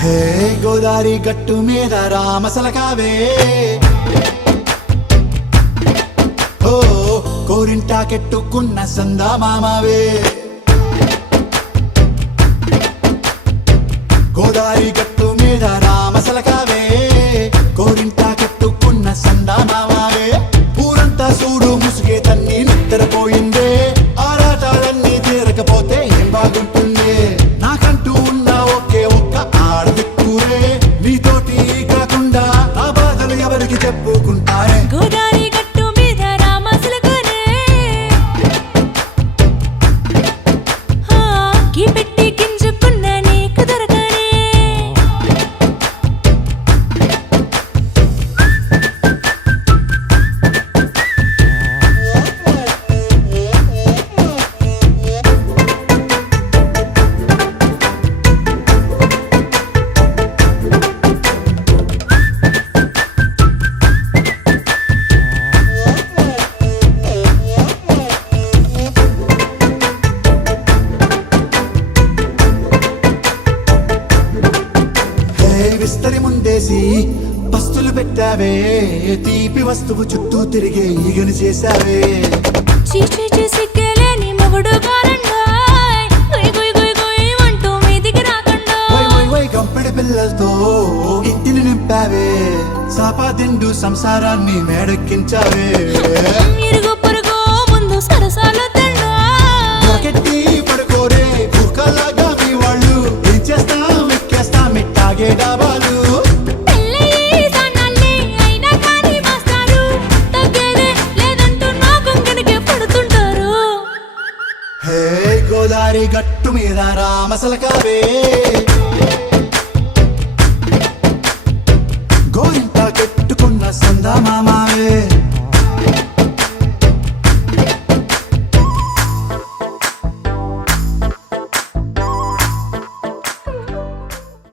హే గోదారి గట్టు మీద రామసలకావే ఓ కోరింటాకెట్టుకున్న సందా మామావే గోదారి గట్టు మీద రామసలకావే కోరింటాకెట్టుకున్న సందా మామావే ఊరంతా చూడు ముసుగే తన్ని నిద్రపోయిందే ఆరాటాలన్నీ తీరకపోతే ఏం బాగుంటుందే నాకంటూ ఉన్న ఒకే ఒక్క ఆడదిక్కురే నీతోటి కాకుండా ఆ బాధలు ఎవరికి చెప్పుకుంటారే గోదారి గట్టు మీద రామసలకనే కీ పెట్టి గింజుకున్న నీకు దొరకనే విస్తరి ముందేసి పస్తులు పెట్టావే తీపి వస్తువు చుట్టూ తిరిగే ఈగను చేశావే చీచీ సిగ్గలేని మొగుడు కారండాయ్ గుయ్ గుయ్ గుయ్ గుయ్ అంటూ మీదికి రాకండా వై వై వై గంపెడి పిల్లలతో ఇంటిని నింపావే సాపాదిండు సంసారాన్ని మేడెక్కించావే ఇరుగు పొరుగు ముందు సరసాలు తండా గట్టి పడుకోరే కుక్కలాగా మీ వాళ్ళు ఏం చేస్తాం ఎక్కేస్తాం మిట్టాగే డాబాలు పెళ్ళయి సన్నాల్ని అయినా కానీ మాస్తారు తగ్గేదే లేదంటూ నా కొంగనికే పడుతుంటారు హే గోదారి గట్టు మీద రామసలకావే